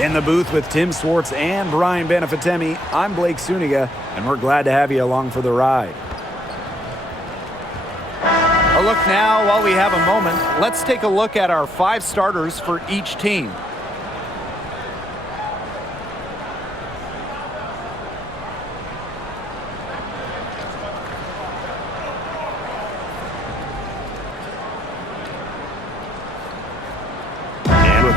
In the booth with Tim Swartz and Brian Benefitemi, I'm Blake Suniga, and we're glad to have you along for the ride. A look now, while we have a moment, let's take a look at our 5 starters for each team.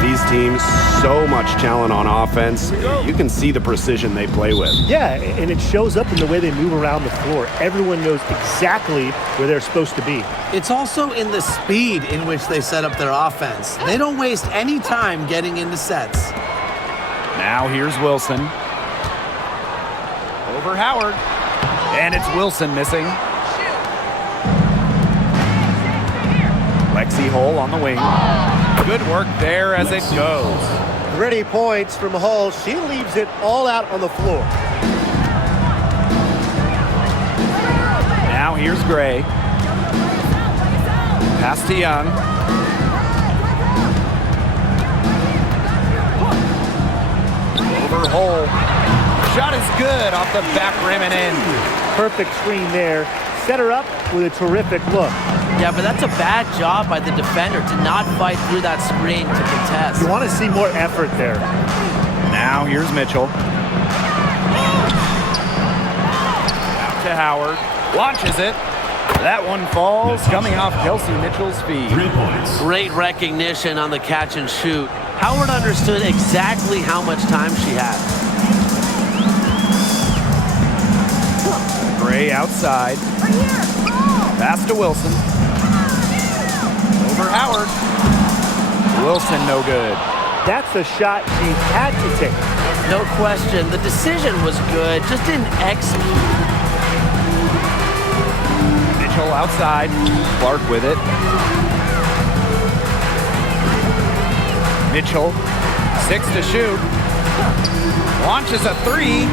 These teams, so much talent on offense. You can see the precision they play with. Yeah, and it shows up in the way they move around the floor. Everyone knows exactly where they're supposed to be. It's also in the speed in which they set up their offense. They don't waste any time getting into sets. Now here's Wilson. Over Howard. And it's Wilson missing. Lexi Hull on the wing. Good work there as it goes. Gritty points from Hull. She leaves it all out on the floor. Now here's Gray. Pass to Young. Over Hull. Shot is good off the back rim and in. Perfect screen there. Set her up with a terrific look. Yeah, but that's a bad job by the defender to not fight through that screen to contest. You want to see more effort there. Now here's Mitchell. Out to Howard. Launches it. That one falls, coming off Kelsey Mitchell's feet. 3 points. Great recognition on the catch and shoot. Howard understood exactly how much time she had. Gray outside. Pass to Wilson. Over Howard. Wilson no good. That's a shot she had to take. No question. The decision was good, just didn't execute. Mitchell outside. Clark with it. Mitchell, 6 to shoot. Launches a 3.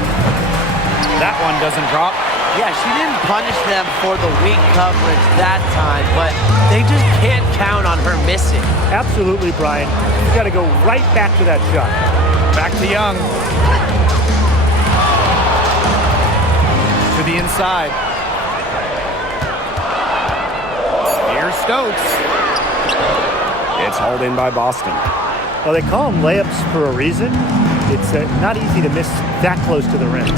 That one doesn't drop. Yeah, she didn't punish them for the weak coverage that time, but they just can't count on her missing. Absolutely, Brian. You've got to go right back to that shot. Back to Young. To the inside. Here's Stokes. It's hauled in by Boston. Well, they call them layups for a reason. It's not easy to miss that close to the rim.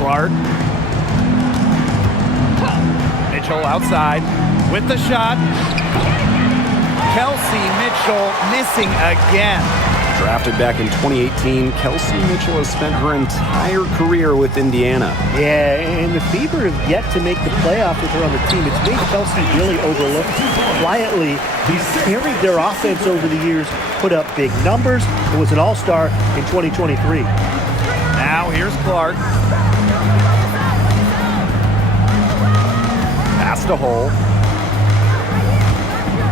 Clark. Mitchell outside with the shot. Kelsey Mitchell missing again. Drafted back in 2018, Kelsey Mitchell has spent her entire career with Indiana. Yeah, and the Fever have yet to make the playoff with her on the team. It's made Kelsey really overlooked. Quietly, he's carried their offense over the years, put up big numbers, and was an all-star in 2023. Now here's Clark. Pass to Hull.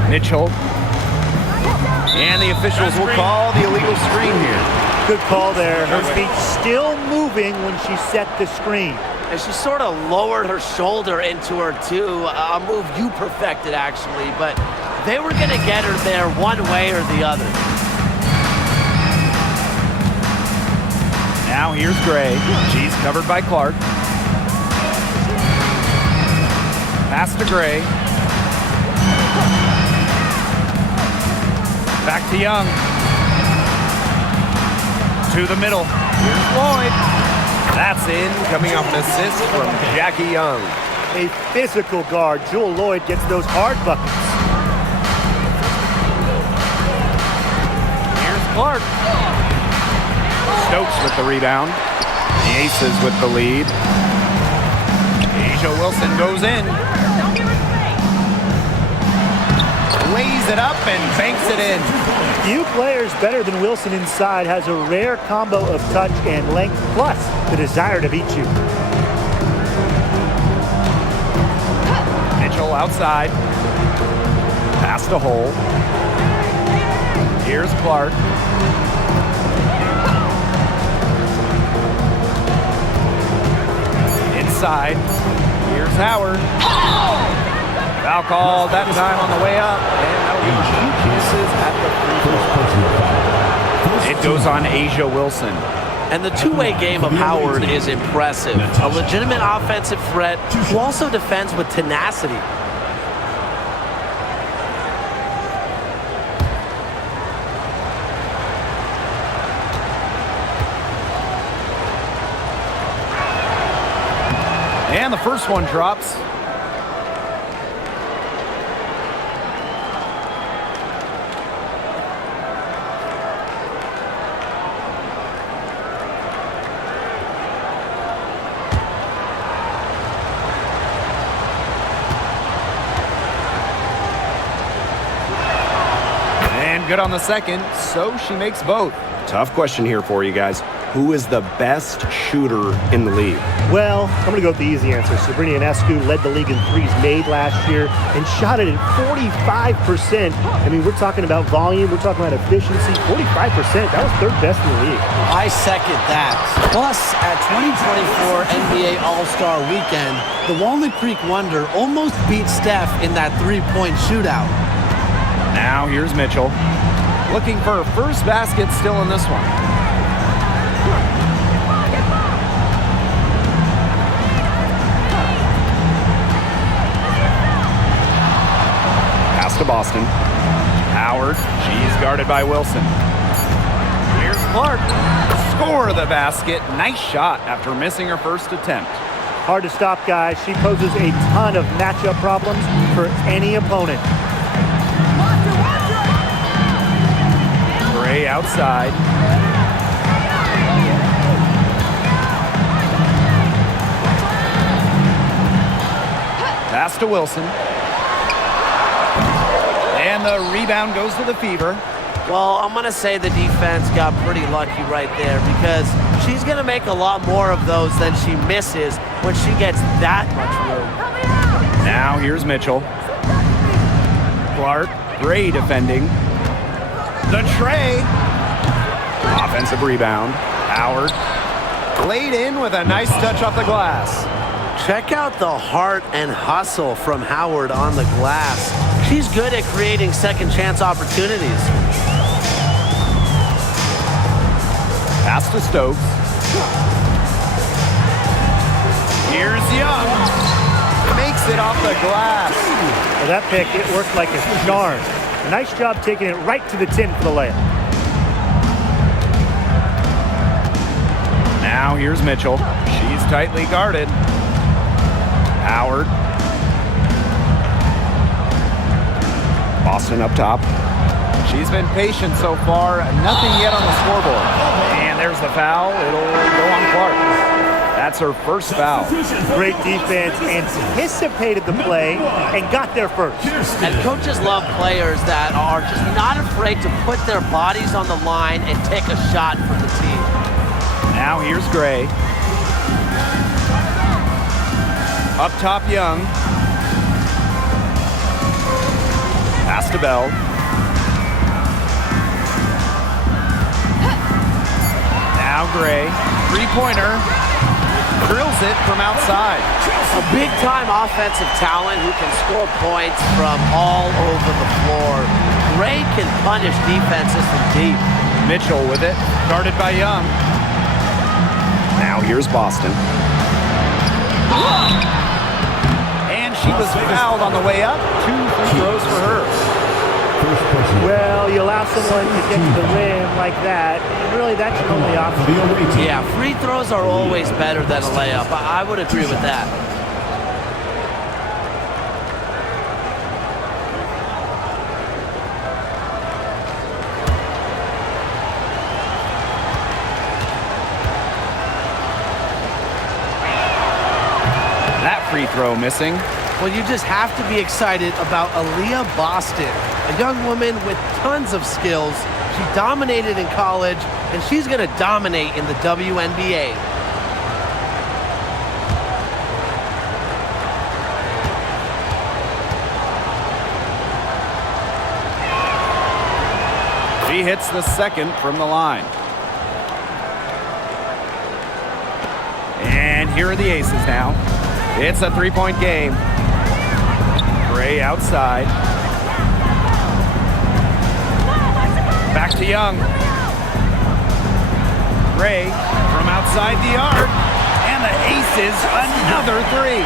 Mitchell. And the officials will call the illegal screen here. Good call there. Her feet still moving when she set the screen. And she sort of lowered her shoulder into her, too. A move you perfected, actually. But they were going to get her there one way or the other. Now here's Gray. She's covered by Clark. Pass to Gray. Back to Young. To the middle. Here's Lloyd. That's in, coming off an assist from Jackie Young. A physical guard. Jewel Lloyd gets those hard buckets. Here's Clark. Stokes with the rebound. The Aces with the lead. Asia Wilson goes in. Lays it up and banks it in. Few players better than Wilson inside, has a rare combo of touch and length, plus the desire to beat you. Mitchell outside. Pass to Hull. Here's Clark. Inside. Here's Howard. Foul called that time on the way up, and that'll give her 2 chances at the free throw. It goes on Asia Wilson. And the two-way game of Howard is impressive. A legitimate offensive threat who also defends with tenacity. And the first one drops. And good on the second, so she makes both. Tough question here for you guys. Who is the best shooter in the league? Well, I'm going to go with the easy answer. Sabrina Ionescu led the league in threes made last year and shot it at 45%. I mean, we're talking about volume. We're talking about efficiency. 45%. That was third best in the league. I second that. Plus, at 2024 NBA All-Star Weekend, the Walnut Creek Wonder almost beat Steph in that three-point shootout. Now here's Mitchell. Looking for her first basket still in this one. To Boston. Howard, she's guarded by Wilson. Here's Clark. Score the basket. Nice shot after missing her first attempt. Hard to stop, guys. She poses a ton of matchup problems for any opponent. Gray outside. Pass to Wilson. And the rebound goes to the Fever. Well, I'm going to say the defense got pretty lucky right there because she's going to make a lot more of those than she misses when she gets that much room. Now here's Mitchell. Clark, Gray defending. The tray. Offensive rebound. Howard laid in with a nice touch off the glass. Check out the heart and hustle from Howard on the glass. She's good at creating second chance opportunities. Pass to Stokes. Here's Young. Makes it off the glass. Well, that pick, it worked like a charm. Nice job taking it right to the tin for the layup. Now here's Mitchell. She's tightly guarded. Howard. Boston up top. She's been patient so far. Nothing yet on the scoreboard. And there's the foul. It'll go on Clark. That's her first foul. Great defense, anticipated the play, and got there first. And coaches love players that are just not afraid to put their bodies on the line and take a shot for the team. Now here's Gray. Up top, Young. Pass to Bell. Now Gray. Three-pointer. Drills it from outside. A big-time offensive talent who can score points from all over the floor. Gray can punish defenses from deep. Mitchell with it. Guarded by Young. Now here's Boston. And she was fouled on the way up. 2 free throws for her. Well, you allow someone to get to the rim like that, and really that's your only option. Yeah, free throws are always better than a layup. I would agree with that. That free throw missing. Well, you just have to be excited about Aaliyah Boston, a young woman with tons of skills. She dominated in college, and she's going to dominate in the WNBA. She hits the second from the line. And here are the aces now. It's a three-point game. Gray outside. Back to Young. Gray from outside the arc. And the aces, another three.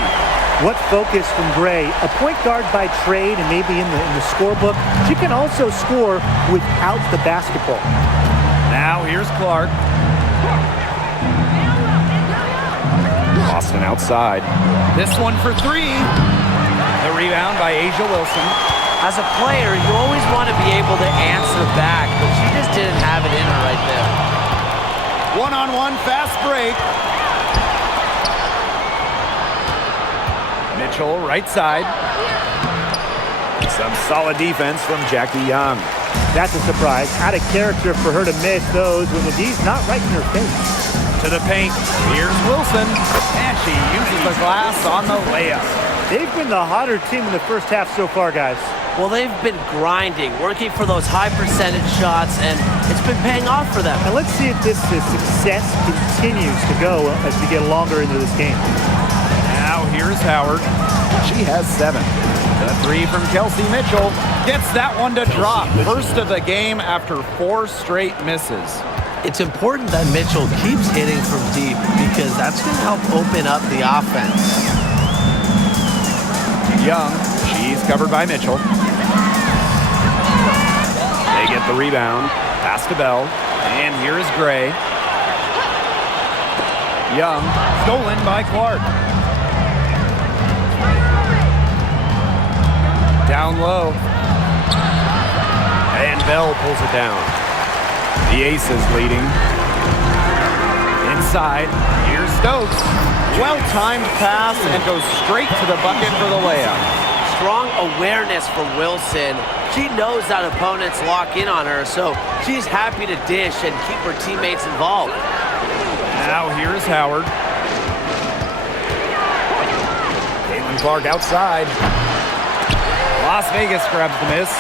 What focus from Gray, a point guard by trade and maybe in the scorebook. She can also score without the basketball. Now here's Clark. Boston outside. This one for three. The rebound by A'ja Wilson. As a player, you always want to be able to answer back, but she just didn't have it in her right there. One-on-one fast break. Mitchell, right side. Some solid defense from Jackie Young. That's a surprise. Out of character for her to miss those when the D's not right in her face. To the paint. Here's Wilson. And she uses the glass on the layup. They've been the hotter team in the first half so far, guys. Well, they've been grinding, working for those high percentage shots, and it's been paying off for them. And let's see if this success continues to go as we get longer into this game. Now here's Howard. She has 7. The three from Kelsey Mitchell gets that one to drop. First of the game after 4 straight misses. It's important that Mitchell keeps hitting from deep because that's going to help open up the offense. Young, she's covered by Mitchell. They get the rebound. Pass to Bell. And here's Gray. Young, stolen by Clark. Down low. And Bell pulls it down. The Aces leading. Inside, here's Stokes. Well-timed pass and goes straight to the bucket for the layup. Strong awareness from Wilson. She knows that opponents lock in on her, so she's happy to dish and keep her teammates involved. Now here's Howard. Clark outside. Las Vegas grabs the miss.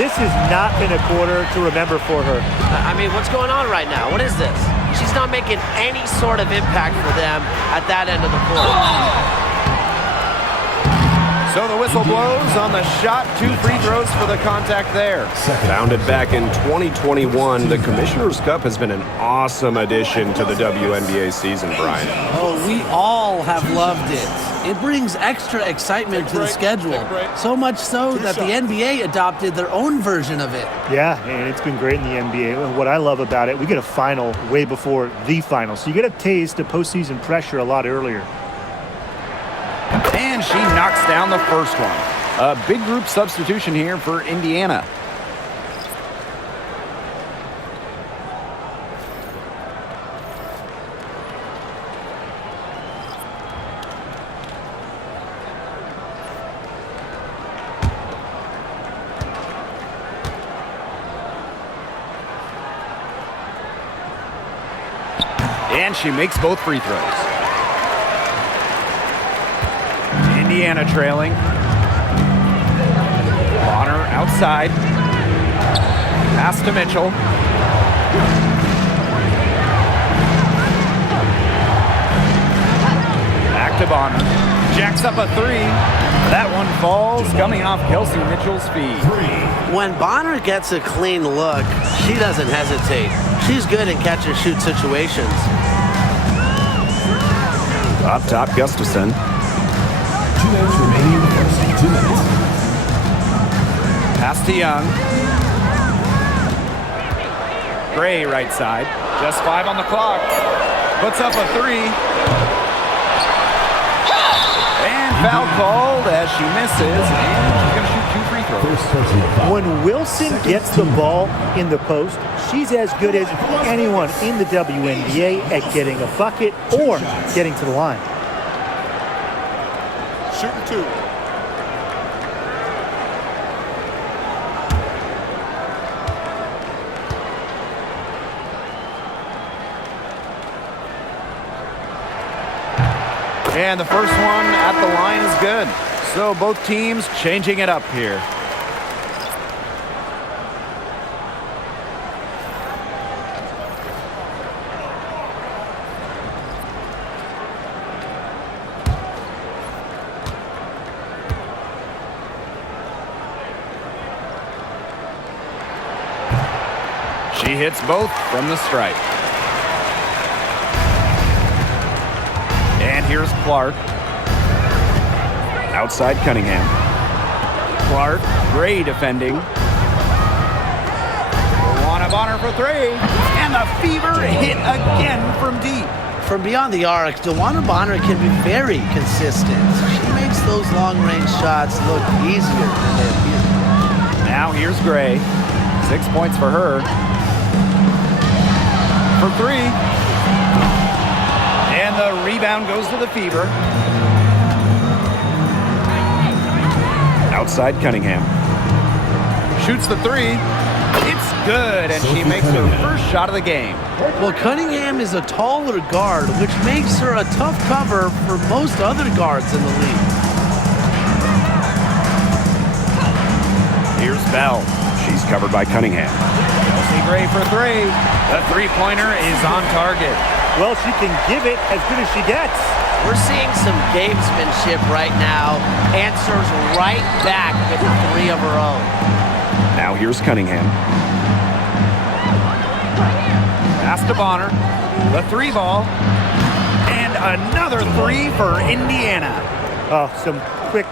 This has not been a quarter to remember for her. I mean, what's going on right now? What is this? She's not making any sort of impact for them at that end of the court. So the whistle blows on the shot. 2 free throws for the contact there. Founded back in 2021, the Commissioner's Cup has been an awesome addition to the WNBA season, Brian. Oh, we all have loved it. It brings extra excitement to the schedule. So much so that the NBA adopted their own version of it. Yeah, and it's been great in the NBA. What I love about it, we get a final way before the final. So you get a taste of postseason pressure a lot earlier. And she knocks down the first one. A big group substitution here for Indiana. And she makes both free throws. Indiana trailing. Bonner outside. Pass to Mitchell. Back to Bonner. Jacks up a 3. That one falls, coming off Kelsey Mitchell's feet. When Bonner gets a clean look, she doesn't hesitate. She's good in catch-and-shoot situations. Up top, Gustafson. 2 minutes remaining in the first. 2 minutes. Pass to Young. Gray right side. Just 5 on the clock. Puts up a 3. And foul called as she misses. And she's going to shoot 2 free throws. When Wilson gets the ball in the post, she's as good as anyone in the WNBA at getting a bucket or getting to the line. Shooting 2. And the first one at the line is good. So both teams changing it up here. She hits both from the stripe. here's Clark. Outside Cunningham. Clark, Gray defending. Bonner for three. And the fever hit again from deep. From beyond the arc, Wnba can be very consistent. She makes those long-range shots look easier than they appear. Now here's Gray. 6 points for her. For three. And the rebound goes to the fever. Outside Cunningham. Shoots the three. It's good, and she makes her first shot of the game. Well, Cunningham is a taller guard, which makes her a tough cover for most other guards in the league. Here's Bell. She's covered by Cunningham. Kelsey Gray for three. The three-pointer is on target. Well, she can give it as good as she gets. We're seeing some gamesmanship right now. Answers right back with a three of her own. Now here's Cunningham. Pass to Bonner. The three ball. And another three for Indiana. Oh, some quick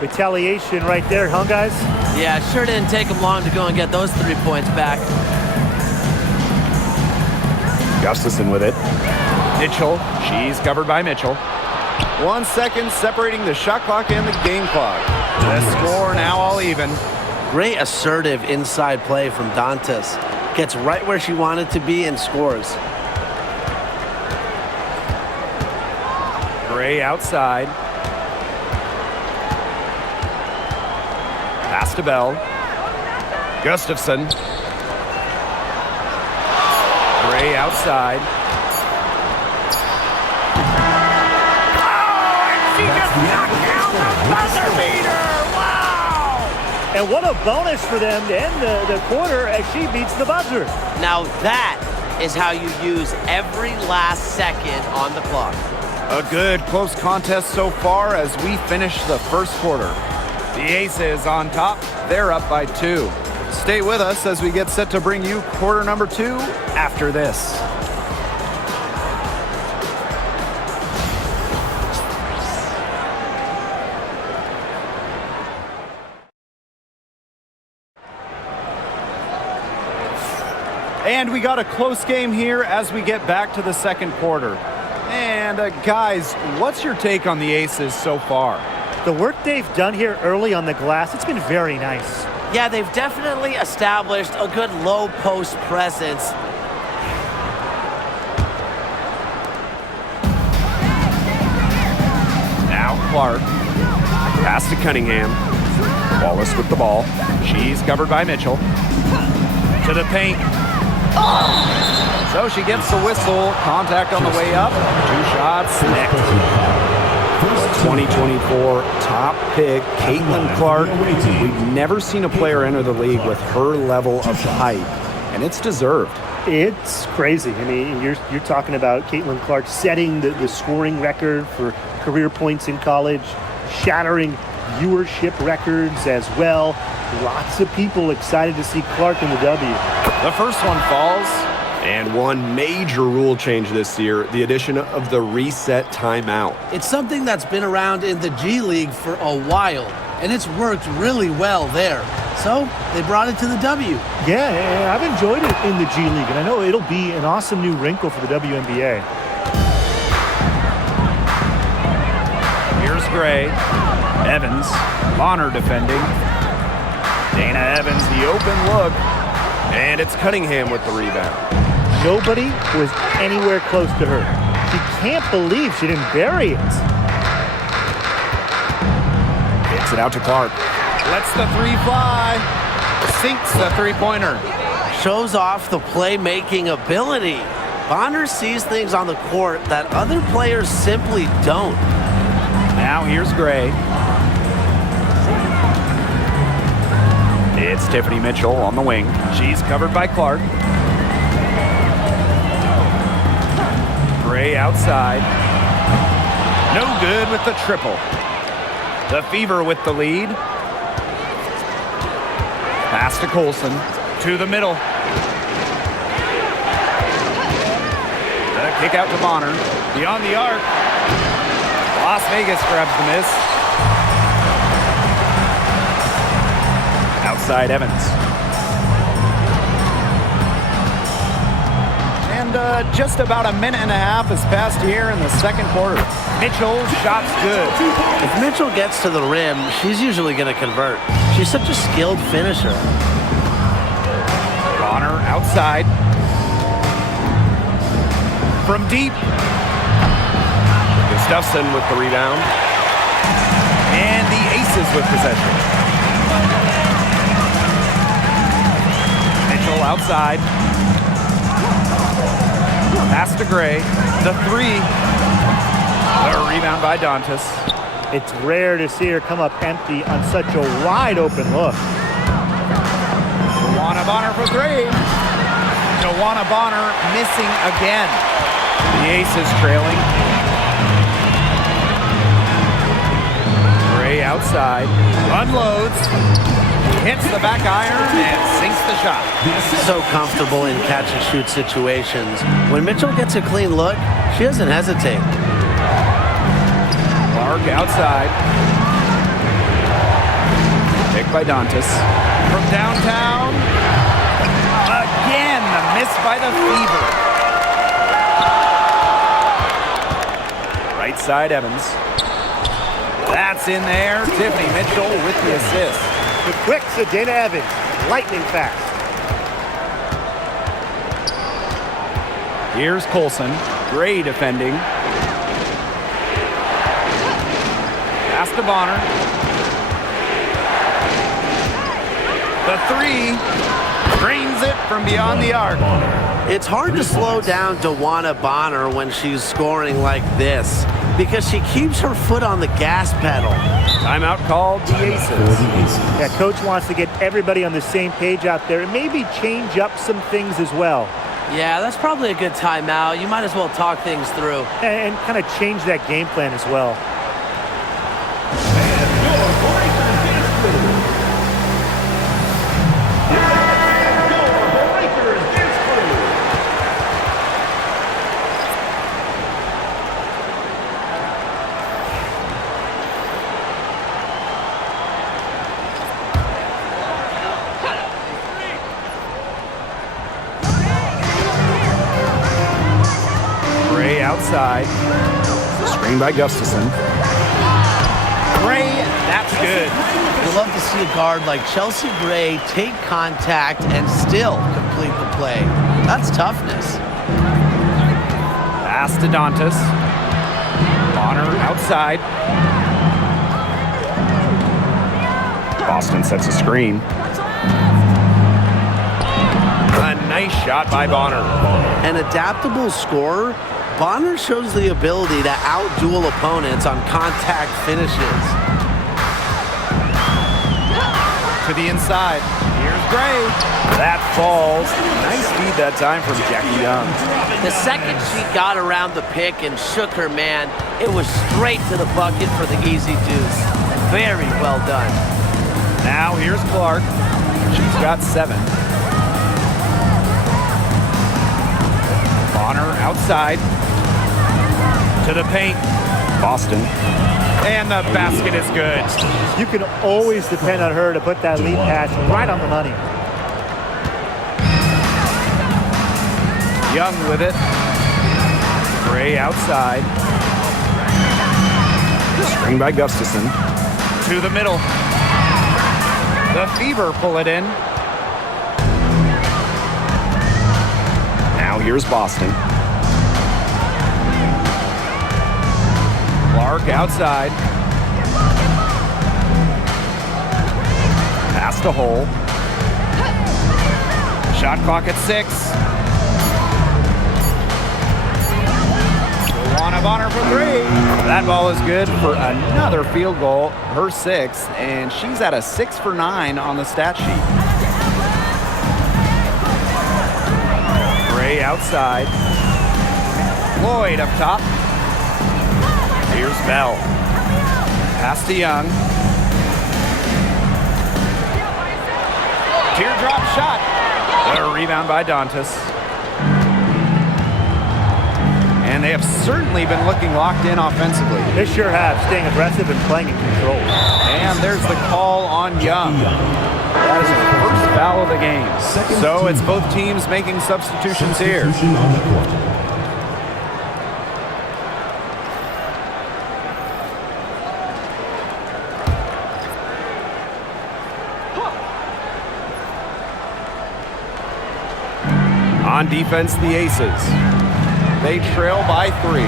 retaliation right there, huh, guys? Yeah, sure didn't take them long to go and get those 3 points back. Gustafson with it. Mitchell. She's covered by Mitchell. 1 second separating the shot clock and the game clock. The score now all even. Great assertive inside play from Dantas. Gets right where she wanted to be and scores. Gray outside. Pass to Bell. Gustafson. Gray outside. Oh, and she just knocked down the buzzer beater! Wow! And what a bonus for them to end the quarter as she beats the buzzer. Now that is how you use every last second on the clock. A good close contest so far as we finish the first quarter. The Aces on top. They're up by 2. Stay with us as we get set to bring you quarter number 2 after this. And we got a close game here as we get back to the second quarter. And guys, what's your take on the Aces so far? The work they've done here early on the glass, it's been very nice. Yeah, they've definitely established a good low post presence. Now Clark. Pass to Cunningham. Wallace with the ball. She's covered by Mitchell. To the paint. So she gets the whistle. Contact on the way up. 2 shots next. 2024 top pick, Clark. We've never seen a player enter the league with her level of hype, and it's deserved. It's crazy. I mean, you're talking about Clark setting the scoring record for career points in college, shattering viewership records as well. Lots of people excited to see Clark in the W. The first one falls. And one major rule change this year, the addition of the reset timeout. It's something that's been around in the G League for a while, and it's worked really well there. So they brought it to the W. Yeah, I've enjoyed it in the G League, and I know it'll be an awesome new wrinkle for the WNBA. Here's Gray. Evans. Bonner defending. Dana Evans, the open look. And it's Cunningham with the rebound. Nobody was anywhere close to her. She can't believe she didn't bury it. Hits it out to Clark. Lets the three fly. Sinks the three-pointer. Shows off the playmaking ability. Bonner sees things on the court that other players simply don't. Now here's Gray. It's Tiffany Mitchell on the wing. She's covered by Clark. Gray outside. No good with the triple. The Fever with the lead. Pass to Colson. To the middle. The kick out to Bonner. Beyond the arc. Las Vegas grabs the miss. Outside Evans. And just about a minute and a half has passed here in the second quarter. Mitchell's shot's good. If Mitchell gets to the rim, she's usually going to convert. She's such a skilled finisher. Bonner outside. From deep. Gustafson with the rebound. And the Aces with possession. Mitchell outside. Pass to Gray. The three. A rebound by Dantas. It's rare to see her come up empty on such a wide-open look. Joanna Bonner for three. Joanna Bonner missing again. The Aces trailing. Gray outside. Unloads. Hits the back iron and sinks the shot. So comfortable in catch-and-shoot situations. When Mitchell gets a clean look, she doesn't hesitate. Clark outside. Picked by Dantas. From downtown. Again, the miss by the Fever. Right side Evans. That's in there. Tiffany Mitchell with the assist. The quick Sedana Evans, lightning fast. Here's Colson. Gray defending. Pass to Bonner. The three. Drains it from beyond the arc. It's hard to slow down Joanna Bonner when she's scoring like this because she keeps her foot on the gas pedal. Timeout called the Aces. Yeah, coach wants to get everybody on the same page out there and maybe change up some things as well. Yeah, that's probably a good timeout. You might as well talk things through. And kind of change that game plan as well. Outside. Screen by Gustafson. Gray, that's good. You love to see a guard like Chelsea Gray take contact and still complete the play. That's toughness. Pass to Dantas. Bonner outside. Boston sets a screen. A nice shot by Bonner. An adaptable scorer, Bonner shows the ability to outduel opponents on contact finishes. To the inside. Here's Gray. That falls. Nice feed that time from Jackie Young. The second she got around the pick and shook her man, it was straight to the bucket for the easy deuce. Very well done. Now here's Clark. She's got 7. Bonner outside. To the paint. Boston. And the basket is good. You can always depend on her to put that lead pass right on the money. Young with it. Gray outside. Screen by Gustafson. To the middle. The Fever pull it in. Now here's Boston. Clark outside. Pass to Hole. Shot clock at 6. Joanna Bonner for 3. That ball is good for another field goal, her 6th, and she's at a 6 for 9 on the stat sheet. Gray outside. Lloyd up top. Here's Bell. Pass to Young. Teardrop shot. A rebound by Dantas. And they have certainly been looking locked in offensively. They sure have, staying aggressive and playing in control. And there's the call on Young. That is the first foul of the game. So it's both teams making substitutions here. Substitution on the court. On defense, the Aces. They trail by 3.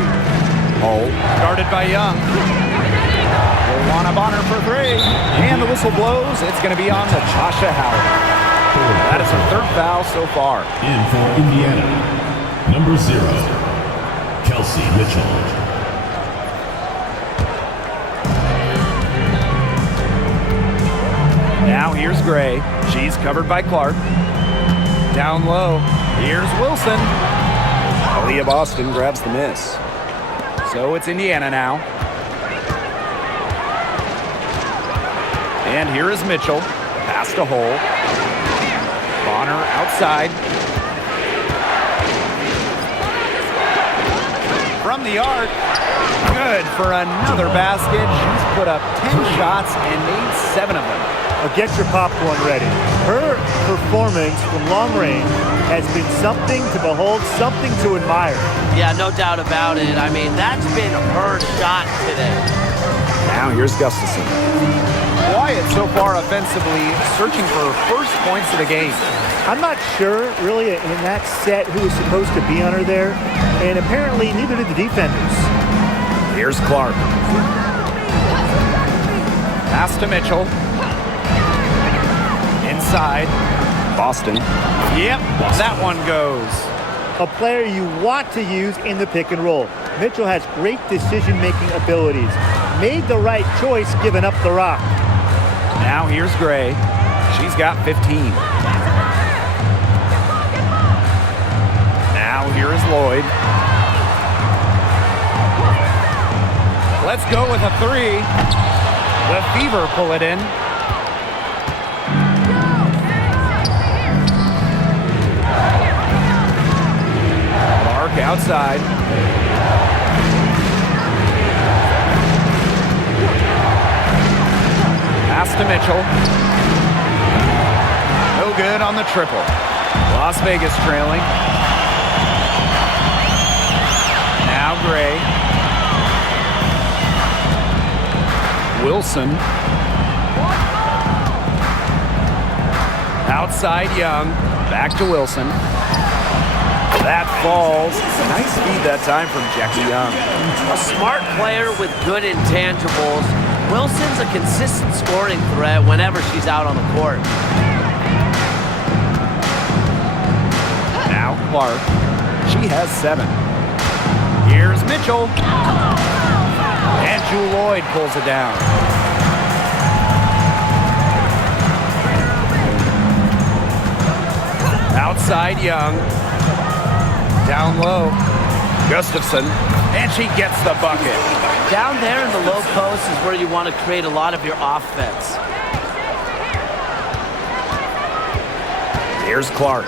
Hole, guarded by Young. Wnba for 3. And the whistle blows. It's going to be on the Tasha Howard. That is her 3rd foul so far. In for Indiana, number 0, Kelsey Mitchell. Now here's Gray. She's covered by Clark. Down low. Here's Wilson. Aaliyah Boston grabs the miss. So it's Indiana now. And here is Mitchell. Pass to Hole. Bonner outside. From the arc. Good for another basket. She's put up 10 shots and made 7 of them. Get your popcorn ready. Her performance from long range has been something to behold, something to admire. Yeah, no doubt about it. I mean, that's been her shot today. Now here's Gustafson. Quiet so far offensively, searching for her first points of the game. I'm not sure, really, in that set who was supposed to be on her there, and apparently neither did the defenders. Here's Clark. Pass to Mitchell. Inside. Boston. Yep, that one goes. A player you want to use in the pick and roll. Mitchell has great decision-making abilities. Made the right choice giving up the rock. Now here's Gray. She's got 15. Now here is Lloyd. Let's go with a 3. The Fever pull it in. Clark outside. Pass to Mitchell. No good on the triple. Las Vegas trailing. Now Gray. Wilson. Outside Young. Back to Wilson. That falls. Nice feed that time from Jackie Young. A smart player with good intangibles. Wilson's a consistent scoring threat whenever she's out on the court. Now Clark. She has 7. Here's Mitchell. And Jewel Lloyd pulls it down. Outside Young. Down low. Gustafson. And she gets the bucket. Down there in the low post is where you want to create a lot of your offense. Here's Clark.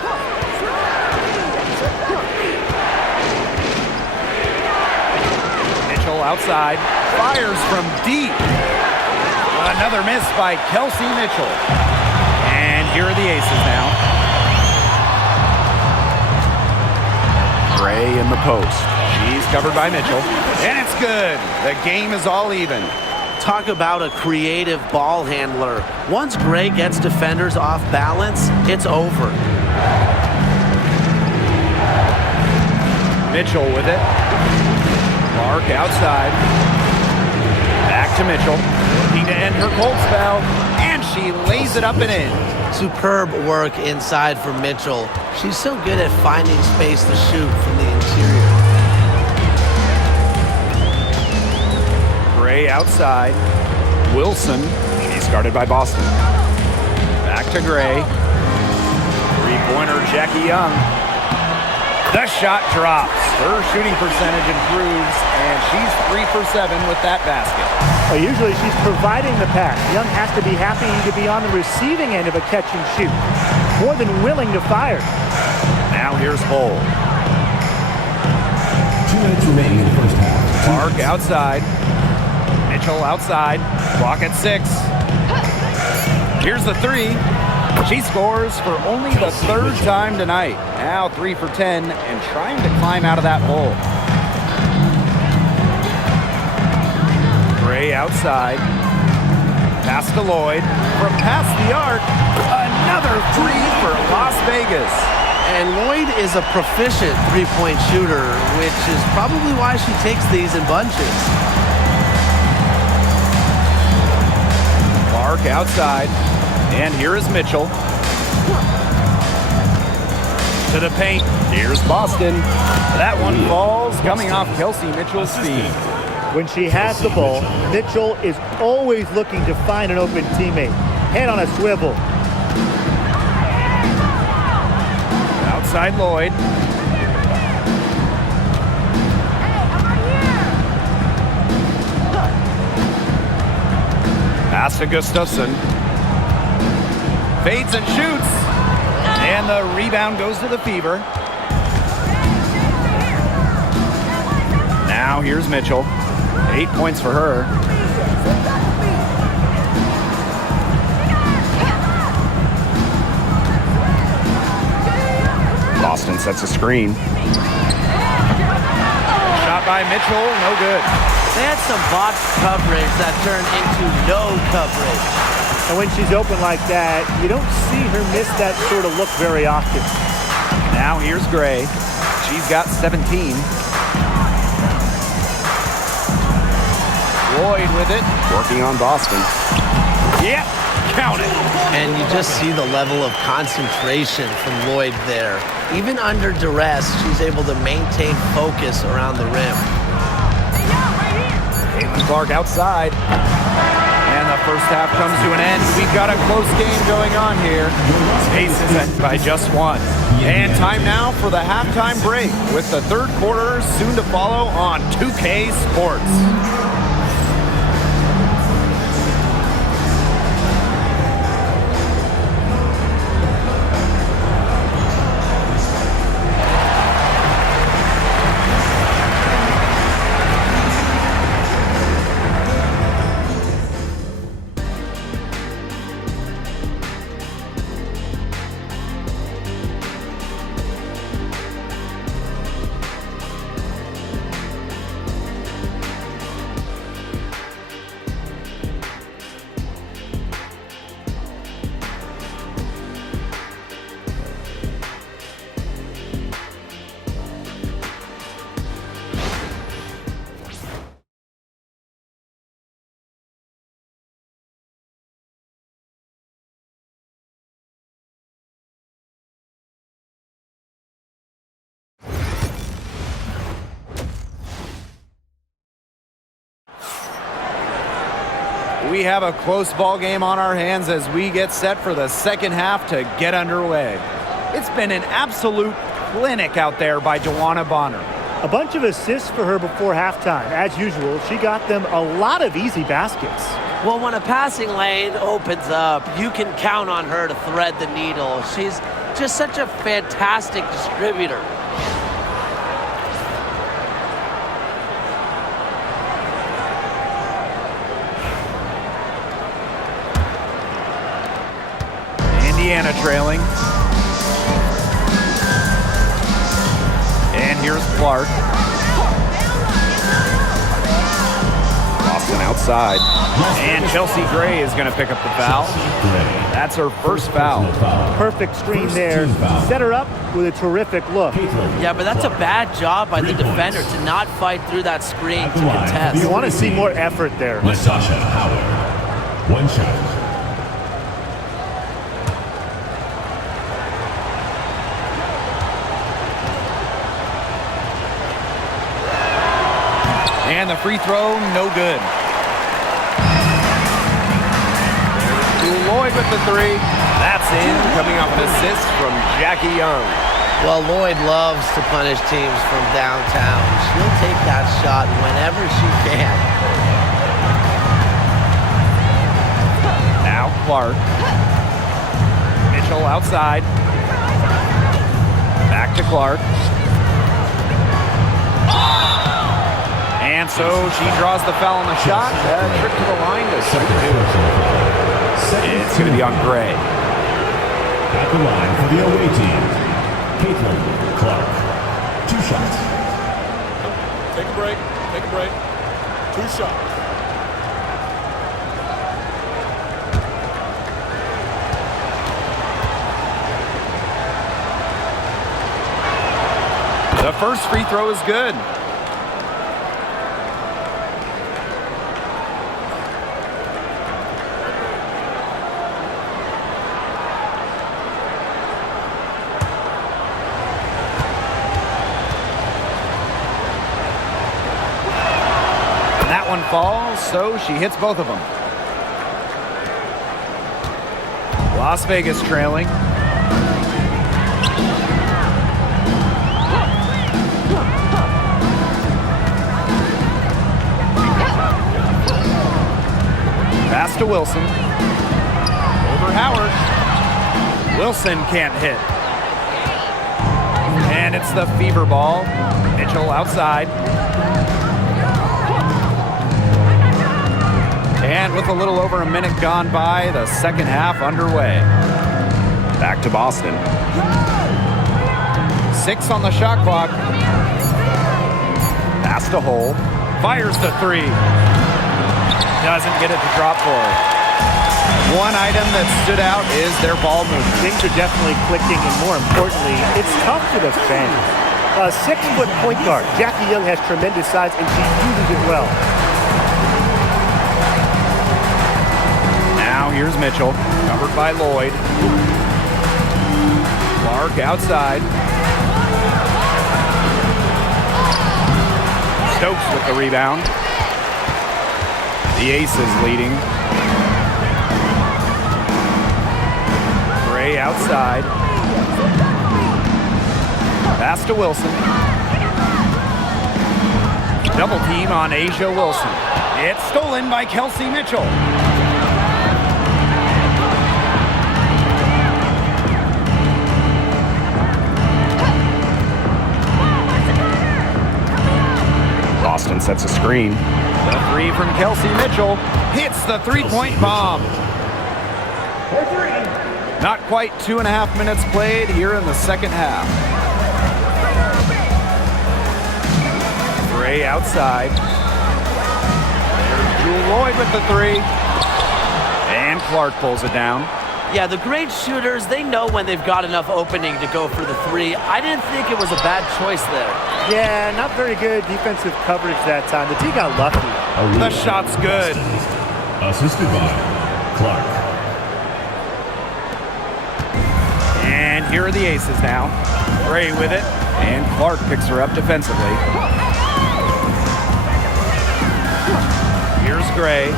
Mitchell outside. Fires from deep. Another miss by Kelsey Mitchell. And here are the Aces now. Gray in the post. She's covered by Mitchell. And it's good. The game is all even. Talk about a creative ball handler. Once Gray gets defenders off balance, it's over. Mitchell with it. Clark outside. Back to Mitchell. Looking to end her cold spell. And she lays it up and in. Superb work inside for Mitchell. She's so good at finding space to shoot from the interior. Gray outside. Wilson. She's guarded by Boston. Back to Gray. Three-pointer Jackie Young. The shot drops. Her shooting percentage improves, and she's 3 for 7 with that basket. Well, usually she's providing the pass. Young has to be happy to be on the receiving end of a catch and shoot. More than willing to fire. Now here's Hole. 2 minutes remaining in the first half. Clark outside. Mitchell outside. Clock at 6. Here's the 3. She scores for only the 3rd time tonight. Now 3 for 10 and trying to climb out of that hole. Gray outside. Pass to Lloyd. From past the arc, another 3 for Las Vegas. And Lloyd is a proficient three-point shooter, which is probably why she takes these in bunches. Clark outside. And here is Mitchell. To the paint. Here's Boston. That one falls coming off Kelsey Mitchell's feet. When she has the ball, Mitchell is always looking to find an open teammate. Head on a swivel. Outside Lloyd. Pass to Gustafson. Fades and shoots. And the rebound goes to the Fever. Now here's Mitchell. 8 points for her. Boston sets a screen. Shot by Mitchell, no good. They had some box coverage that turned into no coverage. And when she's open like that, you don't see her miss that sort of look very often. Now here's Gray. She's got 17. Lloyd with it, working on Boston. Yep, count it. And you just see the level of concentration from Lloyd there. Even under duress, she's able to maintain focus around the rim. Caitlin Clark outside. And the first half comes to an end. We've got a close game going on here. Aces end by just 1. And time now for the halftime break with the 3rd quarter soon to follow on 2K Sports. We have a close ball game on our hands as we get set for the second half to get underway. It's been an absolute clinic out there by Dewana Bonner. A bunch of assists for her before halftime. As usual, she got them a lot of easy baskets. Well, when a passing lane opens up, you can count on her to thread the needle. She's just such a fantastic distributor. Indiana trailing. And here's Clark. Boston outside. And Chelsea Gray is going to pick up the foul. That's her first foul. Perfect screen there. Set her up with a terrific look. Yeah, but that's a bad job by the defender to not fight through that screen to contest. You want to see more effort there. Natasha Howard. 1 shot. And the free throw, no good. Lloyd with the 3. That's in, coming off an assist from Jackie Young. Well, Lloyd loves to punish teams from downtown. She'll take that shot whenever she can. Now Clark. Mitchell outside. Back to Clark. And so she draws the foul on the shot. Trip to the line to shoot two. It's going to be on Gray. At the line for the away team, Clark. 2 shots. Take a break. Take a break. 2 shots. The first free throw is good. That one falls, so she hits both of them. Las Vegas trailing. Pass to Wilson. Over Howard. Wilson can't hit. And it's the fever ball. Mitchell outside. And with a little over a minute gone by, the second half underway. Back to Boston. 6 on the shot clock. Pass to Hole. Fires the 3. Doesn't get it to drop for her. One item that stood out is their ball movement. Things are definitely clicking, and more importantly, it's tough to defend. A 6-foot point guard, Jackie Young, has tremendous size, and she uses it well. Now here's Mitchell, covered by Lloyd. Clark outside. Stokes with the rebound. The Aces leading. Gray outside. Pass to Wilson. Double team on Asia Wilson. It's stolen by Kelsey Mitchell. Boston sets a screen. The 3 from Kelsey Mitchell hits the 3-point bomb. Not quite 2.5 minutes played here in the second half. Gray outside. There's Jewel Lloyd with the 3. And Clark pulls it down. Yeah, the great shooters, they know when they've got enough opening to go for the 3. I didn't think it was a bad choice there. Yeah, not very good defensive coverage that time. The team got lucky. The shot's good. Assisted by Clark. And here are the Aces now. Gray with it, and Clark picks her up defensively. Here's Gray.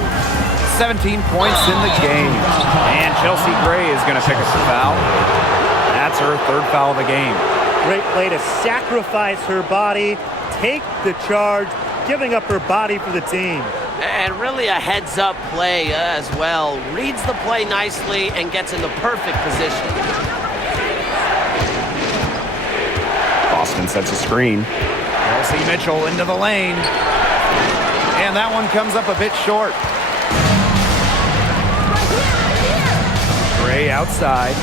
17 points in the game. And Chelsea Gray is going to pick up the foul. That's her 3rd foul of the game. Great play to sacrifice her body, take the charge, giving up her body for the team. And really a heads-up play as well. Reads the play nicely and gets in the perfect position. Boston sets a screen. Kelsey Mitchell into the lane. And that one comes up a bit short. Gray outside.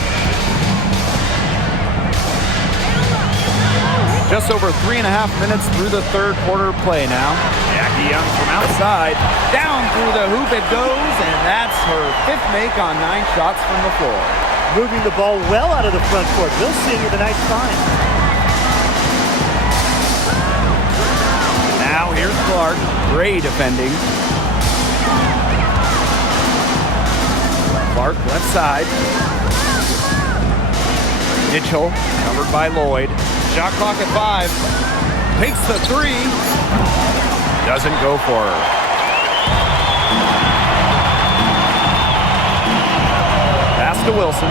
Just over 3.5 minutes through the 3rd quarter play now. Jackie Young from outside. Down through the hoop it goes, and that's her 5th make on 9 shots from the floor. Moving the ball well out of the front court. We'll see with a nice find. Now here's Clark. Gray defending. Clark left side. Mitchell covered by Lloyd. Shot clock at 5. Takes the 3. Doesn't go for her. Pass to Wilson.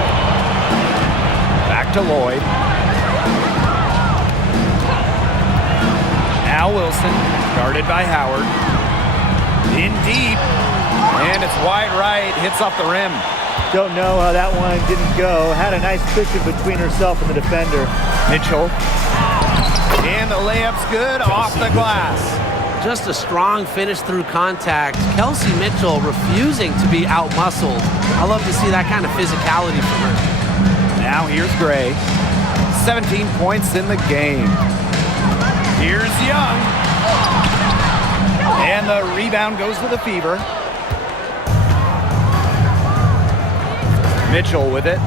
Back to Lloyd. Now Wilson, guarded by Howard. In deep. And it's wide right. Hits off the rim. Don't know how that one didn't go. Had a nice cushion between herself and the defender. Mitchell. And the layup's good off the glass. Just a strong finish through contact. Kelsey Mitchell refusing to be out-muscled. I love to see that kind of physicality from her. Now here's Gray. 17 points in the game. Here's Young. And the rebound goes to the Fever. Mitchell with it.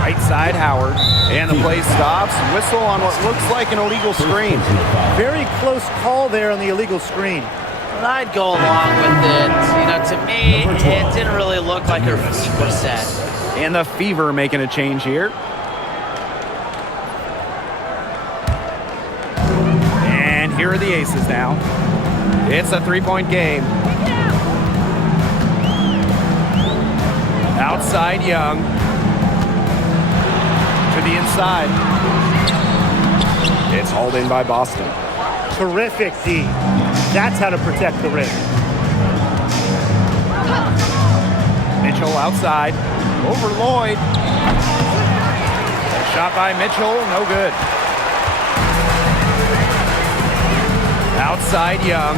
Right side, Howard. And the play stops. Whistle on what looks like an illegal screen. Very close call there on the illegal screen. But I'd go along with it. You know, to me, it didn't really look like her feet were set. And the Fever making a change here. And here are the Aces now. It's a three-point game. Outside Young. To the inside. It's hauled in by Boston. Terrific D. That's how to protect the rim. Mitchell outside. Over Lloyd. Shot by Mitchell. No good. Outside Young.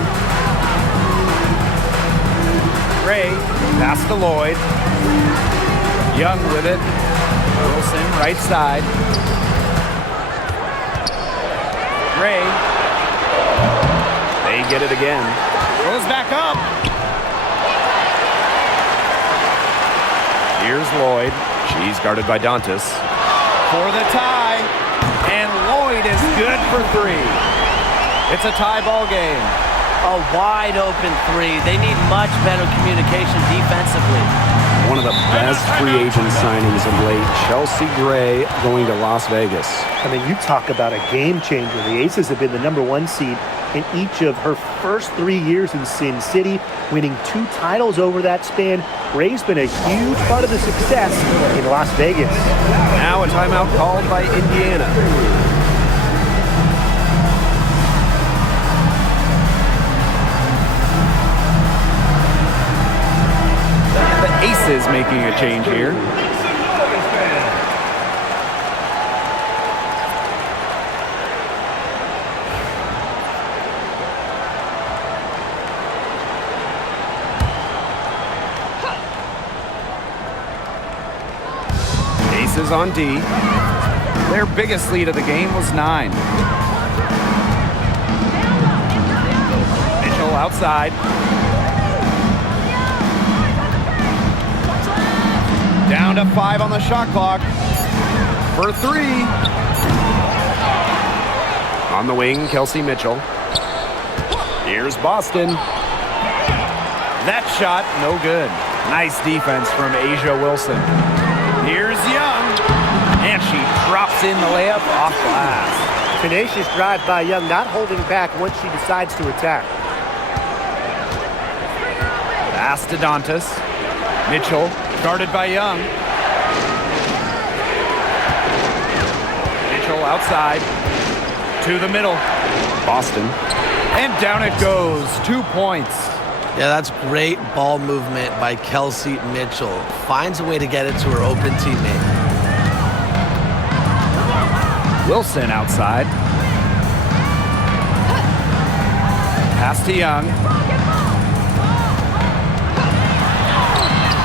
Gray. Pass to Lloyd. Young with it. Wilson, right side. Gray. They get it again. Goes back up. Here's Lloyd. She's guarded by Dantas. For the tie. And Lloyd is good for three. It's a tie ball game. A wide open three. They need much better communication defensively. One of the best free agent signings of late, Chelsea Gray going to Las Vegas. I mean, you talk about a game changer. The Aces have been the #1 seed in each of her first 3 years in Sin City, winning 2 titles over that span. Gray's been a huge part of the success in Las Vegas. Now a timeout called by Indiana. Aces making a change here. Aces on D. Their biggest lead of the game was 9. Mitchell outside. Down to 5 on the shot clock. For 3. On the wing, Kelsey Mitchell. Here's Boston. That shot, no good. Nice defense from Asia Wilson. Here's Young. And she drops in the layup off glass. Tenacious drive by Young, not holding back once she decides to attack. Pass to Dantas. Mitchell. Guarded by Young. Mitchell outside. To the middle. Boston. And down it goes. 2 points. Yeah, that's great ball movement by Kelsey Mitchell. Finds a way to get it to her open teammate. Wilson outside. Pass to Young.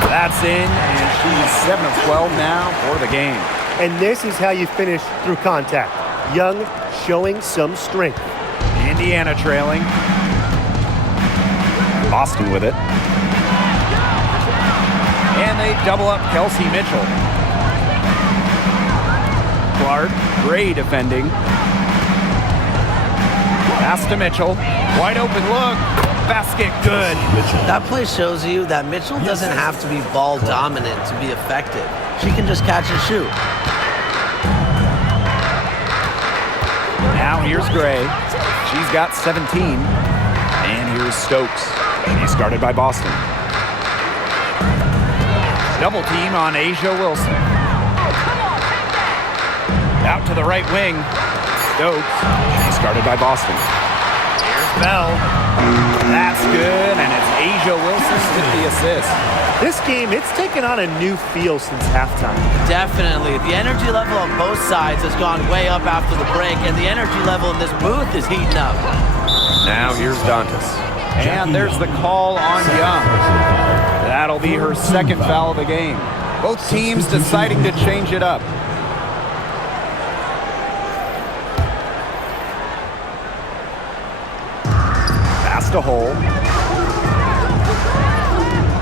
That's in, and she's 7 of 12 now for the game. And this is how you finish through contact. Young showing some strength. Indiana trailing. Boston with it. And they double up Kelsey Mitchell. Clark, Gray defending. Pass to Mitchell. Wide open look. Basket good. That play shows you that Mitchell doesn't have to be ball dominant to be effective. She can just catch and shoot. Now here's Gray. She's got 17. And here's Stokes. She's guarded by Boston. Double team on Asia Wilson. Out to the right wing. Stokes. She's guarded by Boston. Here's Bell. That's good, and it's Asia Wilson with the assist. This game, it's taken on a new feel since halftime. Definitely. The energy level on both sides has gone way up after the break, and the energy level in this booth is heating up. Now here's Dantas. And there's the call on Young. That'll be her second foul of the game. Both teams deciding to change it up. Pass to Hole.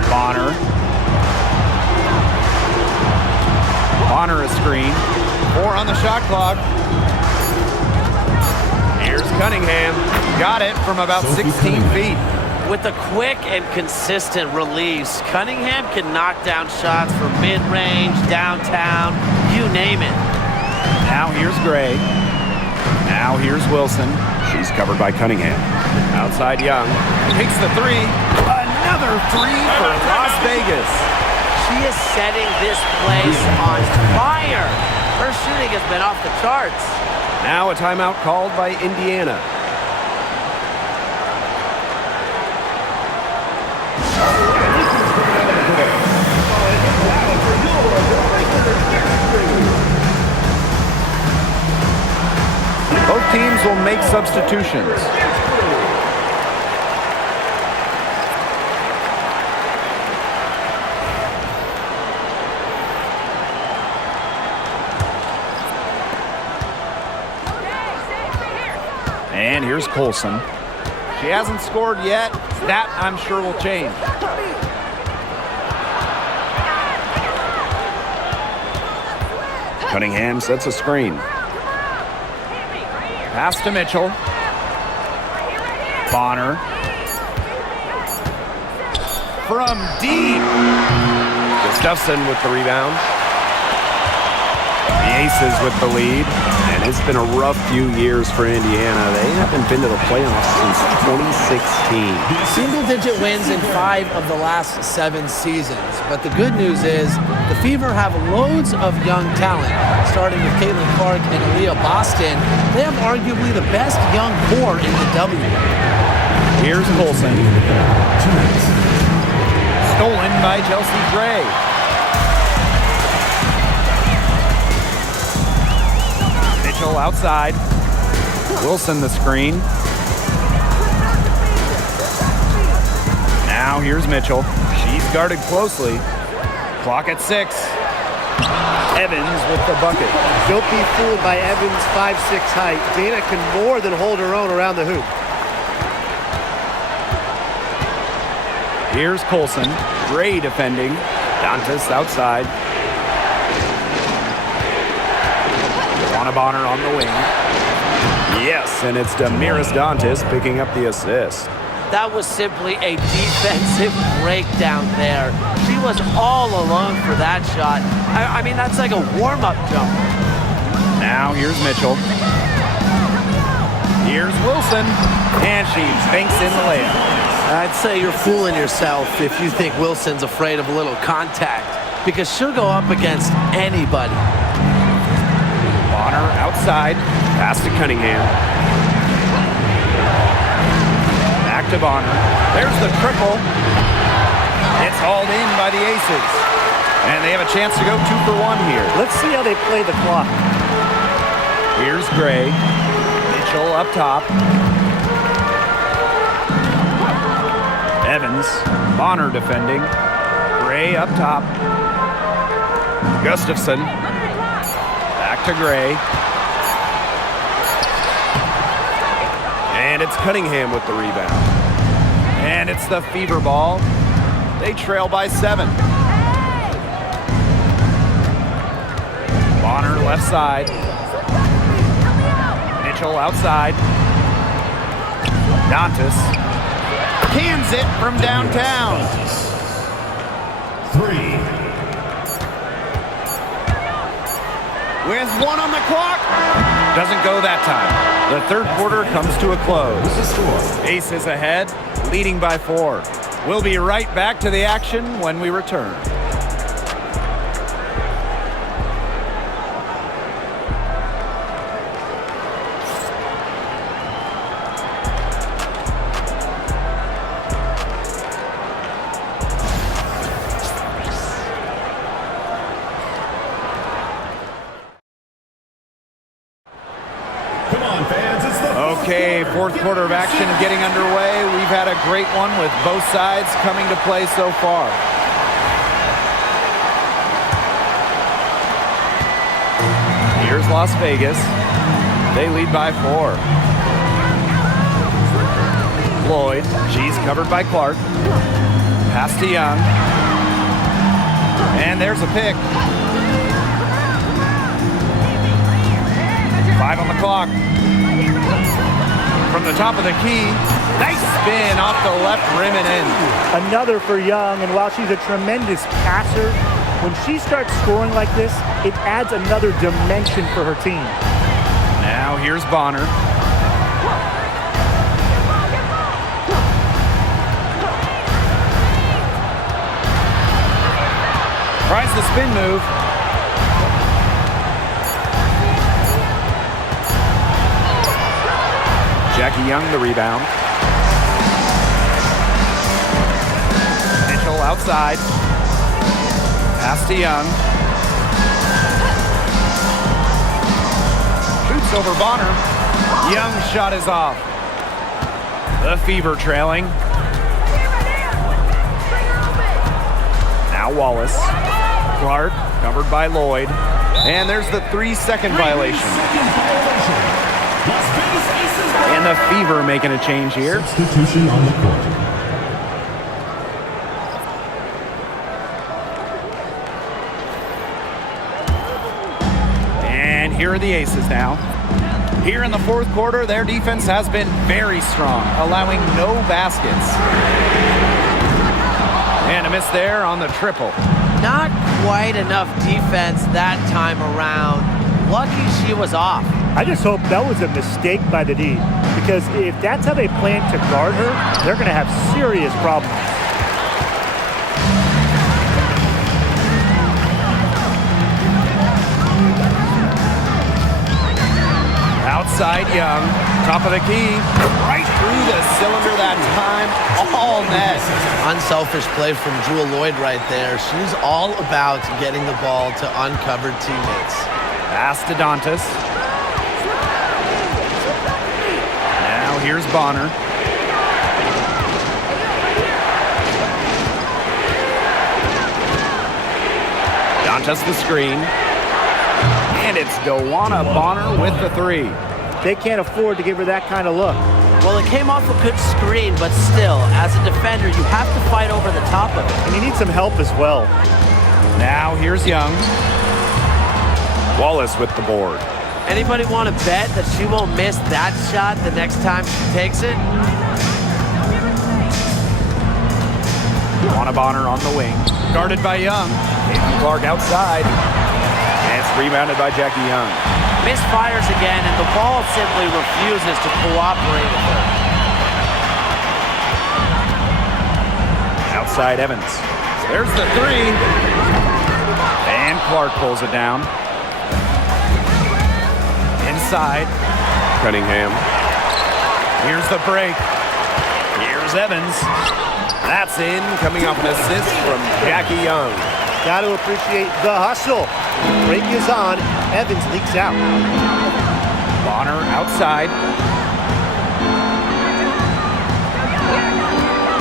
Bonner. Bonner a screen. 4 on the shot clock. Here's Cunningham. Got it from about 16 feet. With a quick and consistent release, Cunningham can knock down shots from mid-range, downtown, you name it. Now here's Gray. Now here's Wilson. She's covered by Cunningham. Outside Young. Takes the 3. Another 3 for Las Vegas. She is setting this place on fire. Her shooting has been off the charts. Now a timeout called by Indiana. Both teams will make substitutions. And here's Colson. She hasn't scored yet. That, I'm sure, will change. Cunningham sets a screen. Pass to Mitchell. Bonner. From deep. Gustafson with the rebound. The Aces with the lead. And it's been a rough few years for Indiana. They haven't been to the playoffs since 2016. Single-digit wins in 5 of the last 7 seasons. But the good news is the Fever have loads of young talent. Starting with Caitlin Clark and Aaliyah Boston, they have arguably the best young core in the W. Here's Colson. Stolen by Chelsea Gray. Mitchell outside. Wilson the screen. Now here's Mitchell. She's guarded closely. Clock at 6. Evans with the bucket. Don't be fooled by Evans' 5'6" height. Dana can more than hold her own around the hoop. Here's Colson. Gray defending. Dantas outside. Bonner on the wing. Yes, and it's Damiris Dantas picking up the assist. That was simply a defensive breakdown there. She was all alone for that shot. I mean, that's like a warm-up jump. Now here's Mitchell. Here's Wilson. And she banks in the layup. I'd say you're fooling yourself if you think Wilson's afraid of a little contact, because she'll go up against anybody. Bonner outside. Pass to Cunningham. Back to Bonner. There's the triple. It's hauled in by the Aces. And they have a chance to go 2 for 1 here. Let's see how they play the clock. Here's Gray. Mitchell up top. Evans. Bonner defending. Gray up top. Gustafson. Back to Gray. And it's Cunningham with the rebound. And it's the Fever ball. They trail by 7. Bonner left side. Mitchell outside. Dantas cans it from downtown. 3. With 1 on the clock. Doesn't go that time. The third quarter comes to a close. Aces ahead, leading by 4. We'll be right back to the action when we return. Fourth quarter of action getting underway. We've had a great one with both sides coming to play so far. Here's Las Vegas. They lead by 4. Lloyd, she's covered by Clark. Pass to Young. And there's a pick. 5 on the clock. From the top of the key, nice spin off the left rim and in. Another for Young, and while she's a tremendous passer, when she starts scoring like this, it adds another dimension for her team. Now here's Bonner. Tries the spin move. Jackie Young the rebound. Mitchell outside. Pass to Young. Shoots over Bonner. Young's shot is off. The Fever trailing. Now Wallace. Clark covered by Lloyd. And there's the 3-second violation. And the Fever making a change here. Substitution on the court. And here are the Aces now. Here in the fourth quarter, their defense has been very strong, allowing no baskets. And a miss there on the triple. Not quite enough defense that time around. Lucky she was off. I just hope that was a mistake by the D, because if that's how they plan to guard her, they're going to have serious problems. Outside Young, top of the key, right through the cylinder that time, all net. Unselfish play from Jewel Lloyd right there. She's all about getting the ball to uncovered teammates. Pass to Dantas. Now here's Bonner. Dantas the screen. And it's Dewana Bonner with the 3. They can't afford to give her that kind of look. Well, it came off a good screen, but still, as a defender, you have to fight over the top of it. And you need some help as well. Now here's Young. Wallace with the board. Anybody want to bet that she won't miss that shot the next time she takes it? Dewana Bonner on the wing. Guarded by Young. Clark outside. And it's rebounded by Jackie Young. Misfires again, and the ball simply refuses to cooperate with her. Outside Evans. There's the 3. And Clark pulls it down. Inside. Cunningham. Here's the break. Here's Evans. That's in, coming off an assist from Jackie Young. Got to appreciate the hustle. Break is on. Evans leaks out. Bonner outside.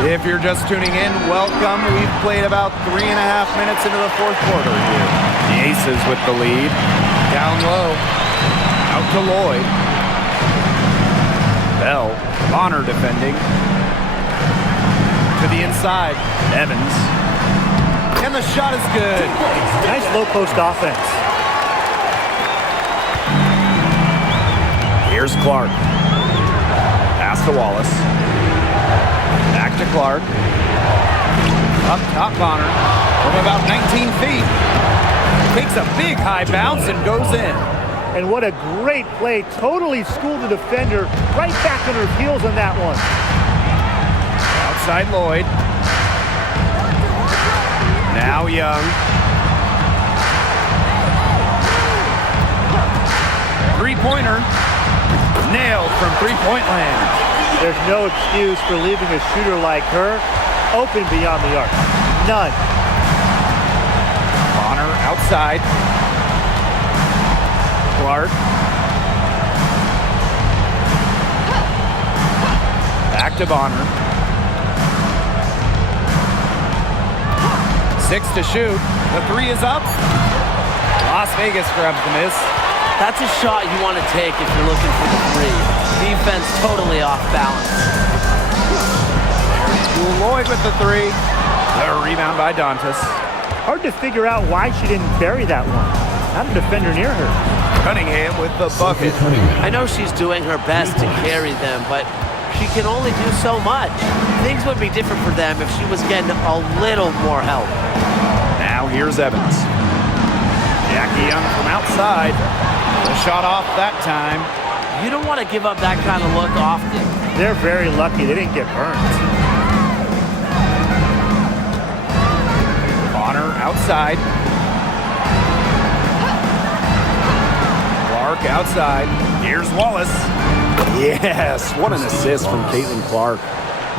If you're just tuning in, welcome. We've played about 3.5 minutes into the fourth quarter here. The Aces with the lead. Down low. Out to Lloyd. Bell. Bonner defending. To the inside. Evans. And the shot is good. Nice low post offense. Here's Clark. Pass to Wallace. Back to Clark. Up top Bonner from about 19 feet. Takes a big high bounce and goes in. And what a great play. Totally schooled the defender. Right back on her heels on that one. Outside Lloyd. Now Young. Three-pointer. Nailed from three-point land. There's no excuse for leaving a shooter like her open beyond the arc. None. Bonner outside. Clark. Back to Bonner. 6 to shoot. The 3 is up. Las Vegas grabs the miss. That's a shot you want to take if you're looking for the 3. Defense totally off balance. Lloyd with the 3. The rebound by Dantas. Hard to figure out why she didn't bury that one. Not a defender near her. Cunningham with the bucket. I know she's doing her best to carry them, but she can only do so much. Things would be different for them if she was getting a little more help. Now here's Evans. Jackie Young from outside. The shot off that time. You don't want to give up that kind of look often. They're very lucky they didn't get burned. Bonner outside. Clark outside. Here's Wallace. Yes, what an assist from Caitlin Clark.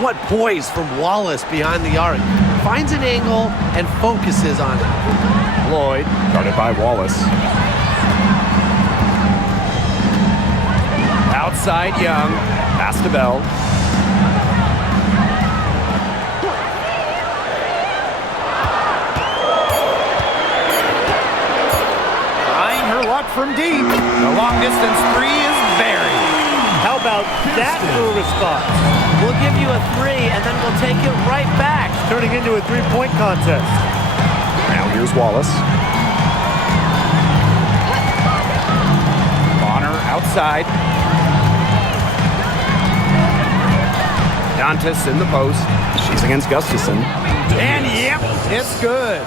What poise from Wallace behind the arc. Finds an angle and focuses on it. Lloyd, guarded by Wallace. Outside Young. Pass to Bell. Trying her luck from deep. The long distance 3 is buried. How about that for a response? We'll give you a 3, and then we'll take it right back. Turning into a 3-point contest. Now here's Wallace. Bonner outside. Dantas in the post. She's against Gustafson. And yep, it's good.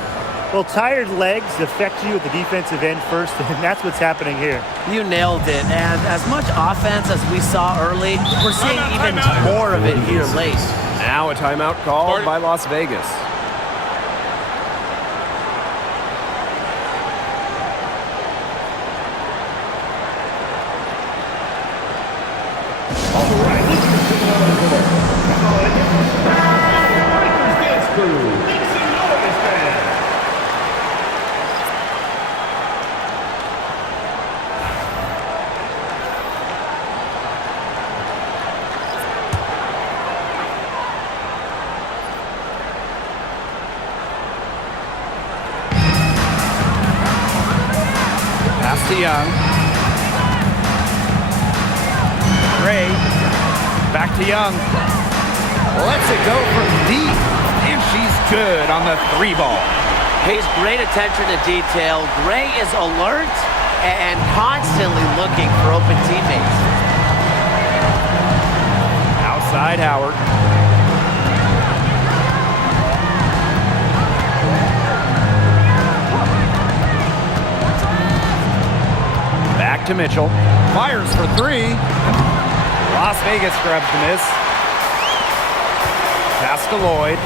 Well, tired legs affect you at the defensive end first, and that's what's happening here. You nailed it, and as much offense as we saw early, we're seeing even more of it here late. Now a timeout called by Las Vegas. Young. Gray. Back to Young. Lets it go from deep. And she's good on the 3 ball. Pays great attention to detail. Gray is alert and constantly looking for open teammates. Outside Howard. Back to Mitchell. Fires for 3. Las Vegas grabs the miss. Pass to Lloyd.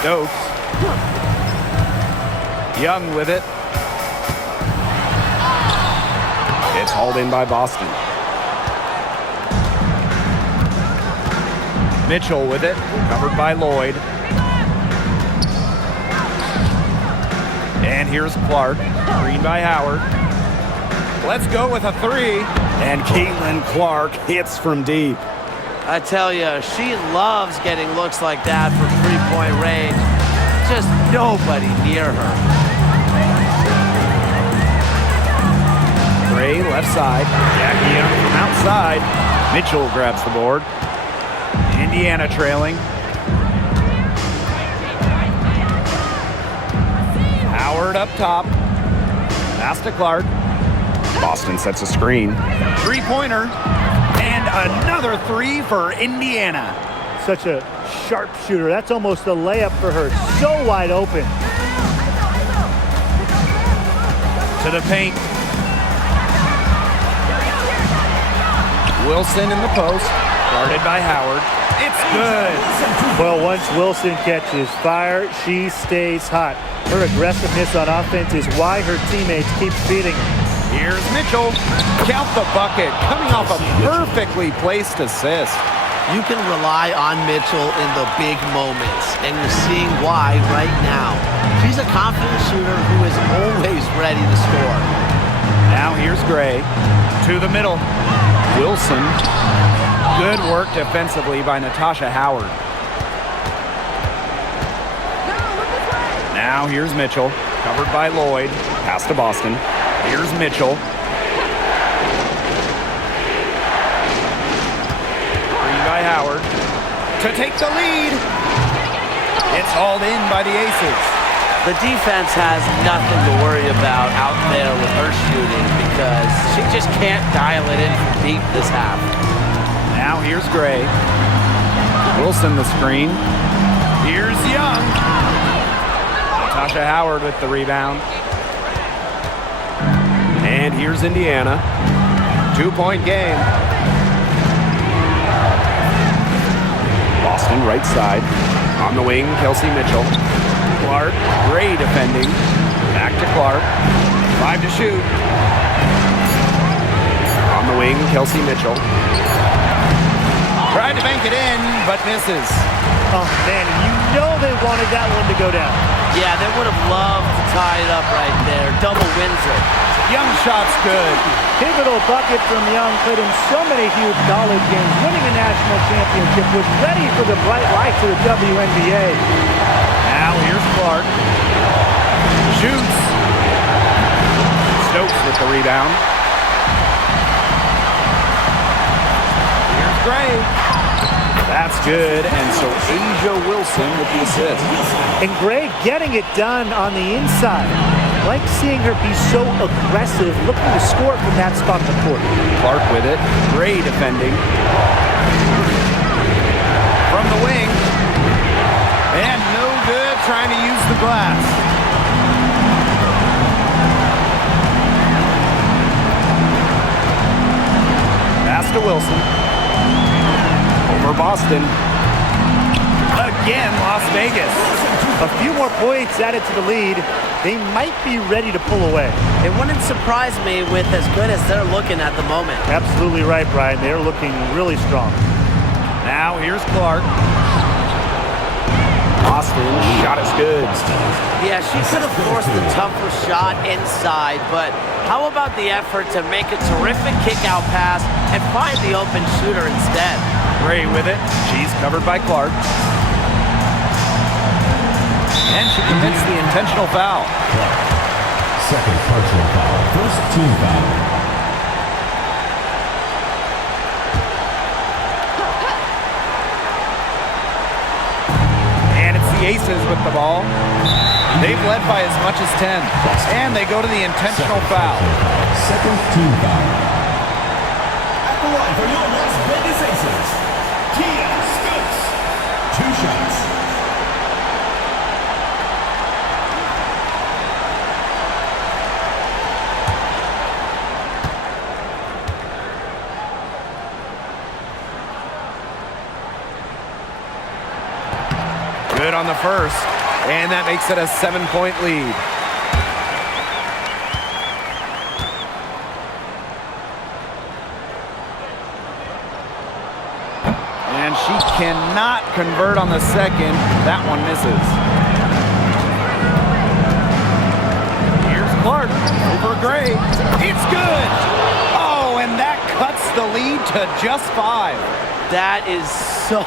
Stokes. Young with it. It's hauled in by Boston. Mitchell with it. Covered by Lloyd. And here's Clark. Screen by Howard. Let's go with a 3. And Caitlin Clark hits from deep. I tell you, she loves getting looks like that from 3-point range. Just nobody near her. Gray left side. Jackie Young from outside. Mitchell grabs the board. Indiana trailing. Howard up top. Pass to Clark. Boston sets a screen. 3-pointer. And another 3 for Indiana. Such a sharp shooter. That's almost a layup for her. So wide open. To the paint. Wilson in the post. Guarded by Howard. It's good. Well, once Wilson catches fire, she stays hot. Her aggressiveness on offense is why her teammates keep feeding her. Here's Mitchell. Count the bucket. Coming off a perfectly placed assist. You can rely on Mitchell in the big moments, and you're seeing why right now. She's a confident shooter who is always ready to score. Now here's Gray. To the middle. Wilson. Good work defensively by Natasha Howard. Now here's Mitchell, covered by Lloyd. Pass to Boston. Here's Mitchell. Screen by Howard to take the lead. It's hauled in by the Aces. The defense has nothing to worry about out there with her shooting because she just can't dial it in from deep this half. Now here's Gray. Wilson the screen. Here's Young. Natasha Howard with the rebound. And here's Indiana. 2-point game. Boston right side. On the wing, Kelsey Mitchell. Clark, Gray defending. Back to Clark. 5 to shoot. On the wing, Kelsey Mitchell. Tried to bank it in, but misses. Oh, man, you know they wanted that one to go down. Yeah, they would have loved to tie it up right there. Double Windsor. Young shot's good. Pivotal bucket from Young, played in so many huge college games, winning a national championship, was ready for the bright lights of the WNBA. Now here's Clark. Shoots. Stokes with the rebound. Here's Gray. That's good, and so Asia Wilson with the assist. And Gray getting it done on the inside. Like seeing her be so aggressive, looking to score from that spot in the court. Clark with it. Gray defending. From the wing. And no good trying to use the glass. Pass to Wilson. Over Boston. Again, Las Vegas. A few more points added to the lead. They might be ready to pull away. It wouldn't surprise me with as good as they're looking at the moment. Absolutely right, Brian. They're looking really strong. Now here's Clark. Boston, shot is good. Yeah, she could have forced the tougher shot inside, but how about the effort to make a terrific kick-out pass and find the open shooter instead? Gray with it. She's covered by Clark. And she commits the intentional foul. Clark. Second personal foul. First team foul. And it's the Aces with the ball. They've led by as much as 10. And they go to the intentional foul. Second team foul. At the line for your Las Vegas Aces, Tia Stokes. 2 shots. Good on the first, and that makes it a 7-point lead. And she cannot convert on the second. That one misses. Here's Clark over Gray. It's good. Oh, and that cuts the lead to just 5. That is so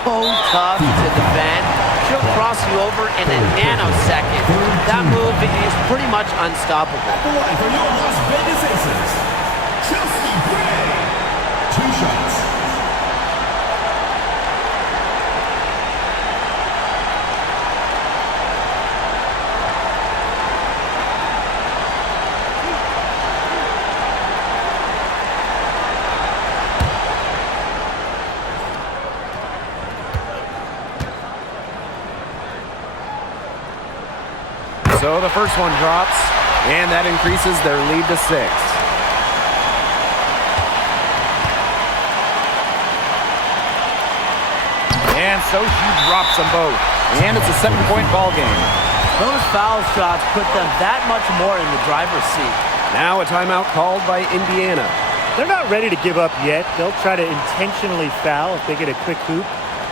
tough to defend. She'll cross you over in a nanosecond. That move is pretty much unstoppable. At the line for your Las Vegas Aces, Chelsea Gray. 2 shots. So the first one drops, and that increases their lead to 6. And so she drops them both. And it's a 7-point ball game. Those foul shots put them that much more in the driver's seat. Now a timeout called by Indiana. They're not ready to give up yet. They'll try to intentionally foul if they get a quick hoop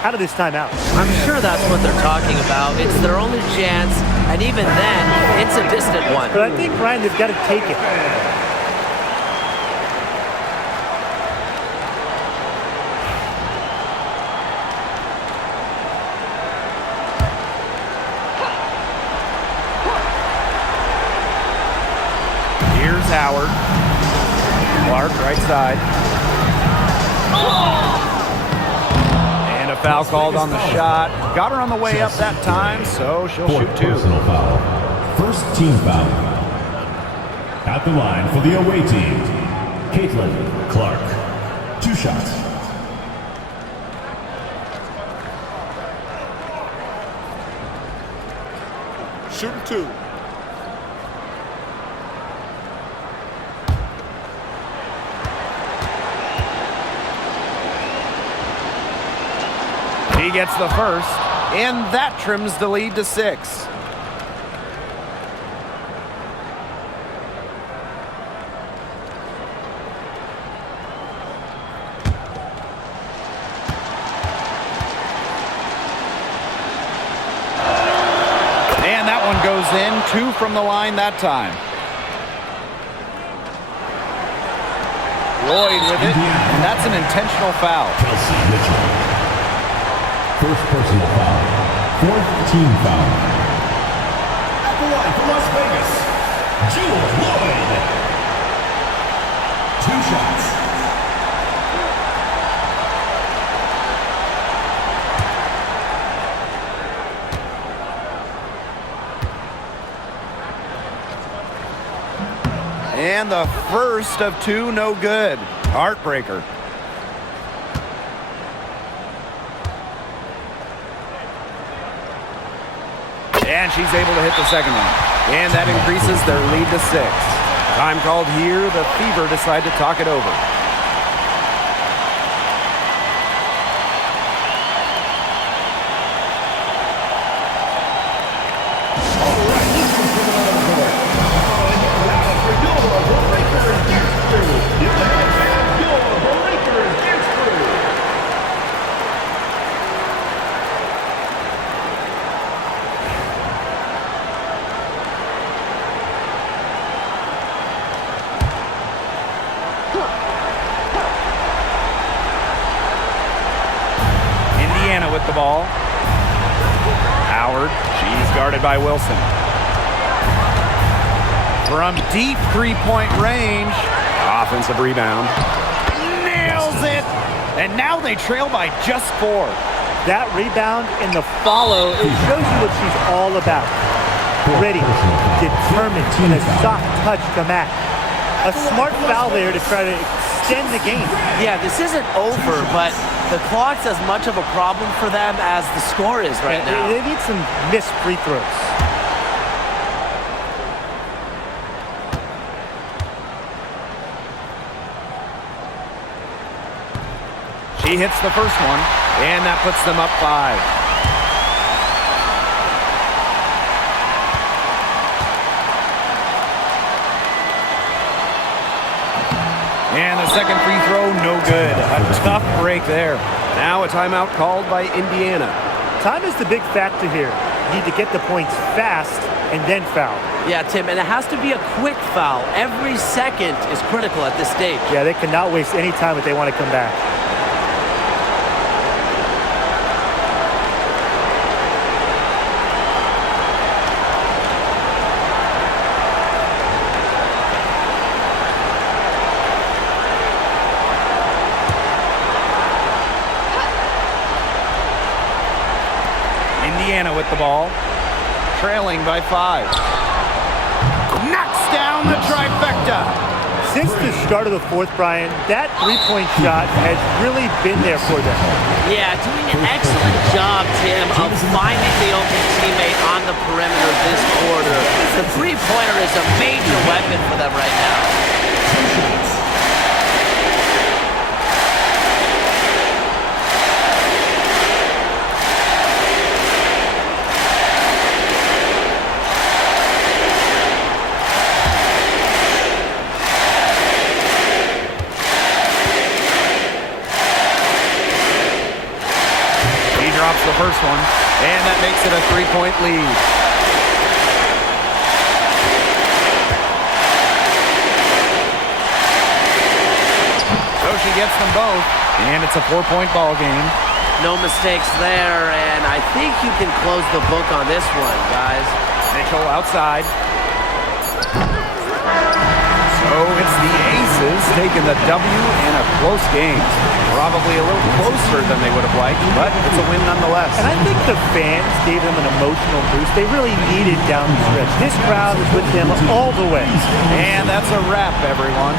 out of this timeout. I'm sure that's what they're talking about. It's their only chance, and even then, it's a distant one. But I think, Brian, they've got to take it. comes Howard. Clark, right side. And a foul called on the shot. Got her on the way up that time, so she'll shoot 2. Personal foul. First team foul. At the line for the away team, Clark. 2 shots. Shooting 2. He gets the first, and that trims the lead to 6. And that one goes in, 2 from the line that time. Lloyd with it, and that's an intentional foul. Kelsey Mitchell. First personal foul. 4th team foul. At the line for Las Vegas, Jewel Lloyd. 2 shots. And the first of 2, no good. Heartbreaker. And she's able to hit the second one. And that increases their lead to 6. Time called here. The Fever decide to talk it over. With the ball. Howard, she's guarded by Wilson. From deep three-point range. Offensive rebound. Nails it! And now they trail by just 4. That rebound and the follow, it shows you what she's all about. Ready, determined, and a soft touch to match. A smart foul there to try to extend the game. Yeah, this isn't over, but the clock's as much of a problem for them as the score is right now. They need some missed free throws. She hits the first one, and that puts them up 5. And the second free throw, no good. A tough break there. Now a timeout called by Indiana. Time is the big factor here. You need to get the points fast and then foul. Yeah, Tim, and it has to be a quick foul. Every second is critical at this stage. Yeah, they cannot waste any time if they want to come back. Indiana with the ball, trailing by 5. Knocks down the trifecta. Since the start of the fourth, Brian, that three-point shot has really been there for them. Yeah, doing an excellent job, Tim, of finding the open teammate on the perimeter this quarter. The three-pointer is a major weapon for them right now. Drops the first one, and that makes it a 3-point lead. So she gets them both, and it's a 4-point ball game. No mistakes there, and I think you can close the book on this one, guys. Mitchell outside. So it's the Aces taking the W in a close game. Probably a little closer than they would have liked, but it's a win nonetheless. And I think the fans gave them an emotional boost. They really needed down the stretch. This crowd is with them all the way. And that's a wrap, everyone.